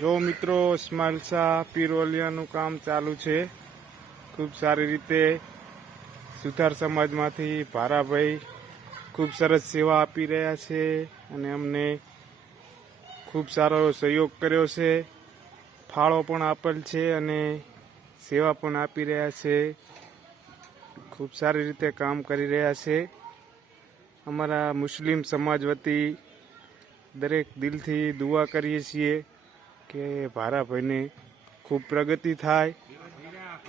જો મિત્રો, સ્માઇલશા પીર ઓલિયાનું કામ ચાલુ છે. ખૂબ સારી રીતે સુથાર સમાજમાંથી ભારાભાઈ ખૂબ સરસ સેવા આપી રહ્યા છે અને અમને ખૂબ સારો સહયોગ કર્યો છે. ફાળો પણ આપેલ છે અને સેવા પણ આપી રહ્યા છે. ખૂબ સારી રીતે કામ કરી રહ્યા છે. અમારા મુસ્લિમ સમાજ વતી દરેક દિલથી દુઆ કરીએ છીએ કે ભારાભાઈને ખૂબ પ્રગતિ થાય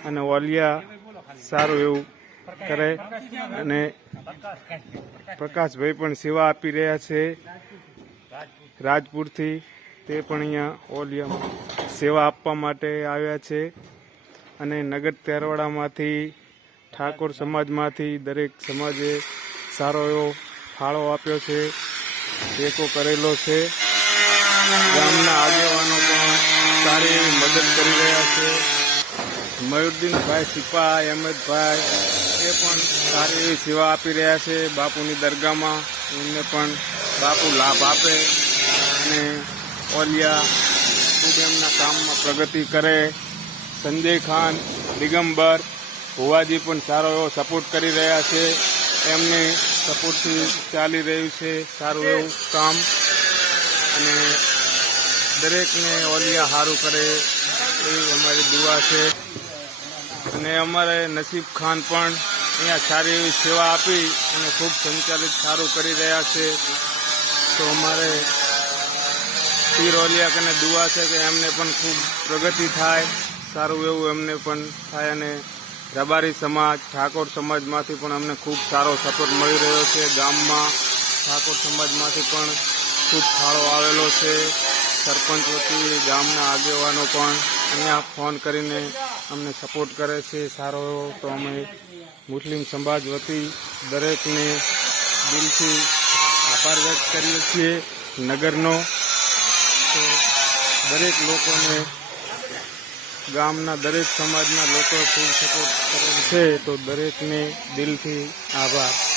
અને ઓલિયા સારું એવું કરે. અને પ્રકાશભાઈ પણ સેવા આપી રહ્યા છે રાજપુરથી. તે પણ અહીંયા ઓલિયામાં સેવા આપવા માટે આવ્યા છે. અને નગર તેરવાડામાંથી, ઠાકોર સમાજમાંથી દરેક સમાજે સારો એવો ફાળો આપ્યો છે, ટેકો કરેલો છે. ગામના આગેવાનો પણ સારી એવી મદદ કરી રહ્યા છે. મયુરદ્દીનભાઈ સિપાઈ, અહેમદભાઈ એ પણ સારી એવી સેવા આપી રહ્યા છે બાપુની દરગાહમાં. એમને પણ બાપુ લાભ આપે અને ઓલિયા ખૂબ એમના કામમાં પ્રગતિ કરે. સંજય ખાન, દિગંબર, ભુવાજી પણ સારો એવો સપોર્ટ કરી રહ્યા છે. એમને સપોર્ટથી ચાલી રહ્યું છે સારું એવું કામ. અને દરેકને ઓલિયા સારું કરે એવી અમારી દુઆ છે. અને અમારે નસીબ ખાન પણ અહીંયા સારી એવી સેવા આપી અને ખૂબ સંચાલિત સારું કરી રહ્યા છે. તો અમારે પીર ઓલિયા કને દુઆ છે કે એમને પણ ખૂબ પ્રગતિ થાય, સારું એવું એમને પણ થાય. અને રબારી સમાજ, ઠાકોર સમાજમાંથી પણ અમને ખૂબ સારો સપોર્ટ મળી રહ્યો છે. ગામમાં ઠાકોર સમાજમાંથી પણ ખૂબ ફાળો આવેલો છે. સરપંચ વતી ગામના આગેવાનો પણ અહીંયા ફોન કરીને અમને સપોર્ટ કરે છે સારો એવો. તો અમે મુસ્લિમ સમાજ વતી દરેકને દિલથી આભાર વ્યક્ત કરીએ છીએ નગરનો. તો દરેક લોકોને, ગામના દરેક સમાજના લોકો ખૂબ સપોર્ટ કરેલ છે. તો દરેકને દિલથી આભાર.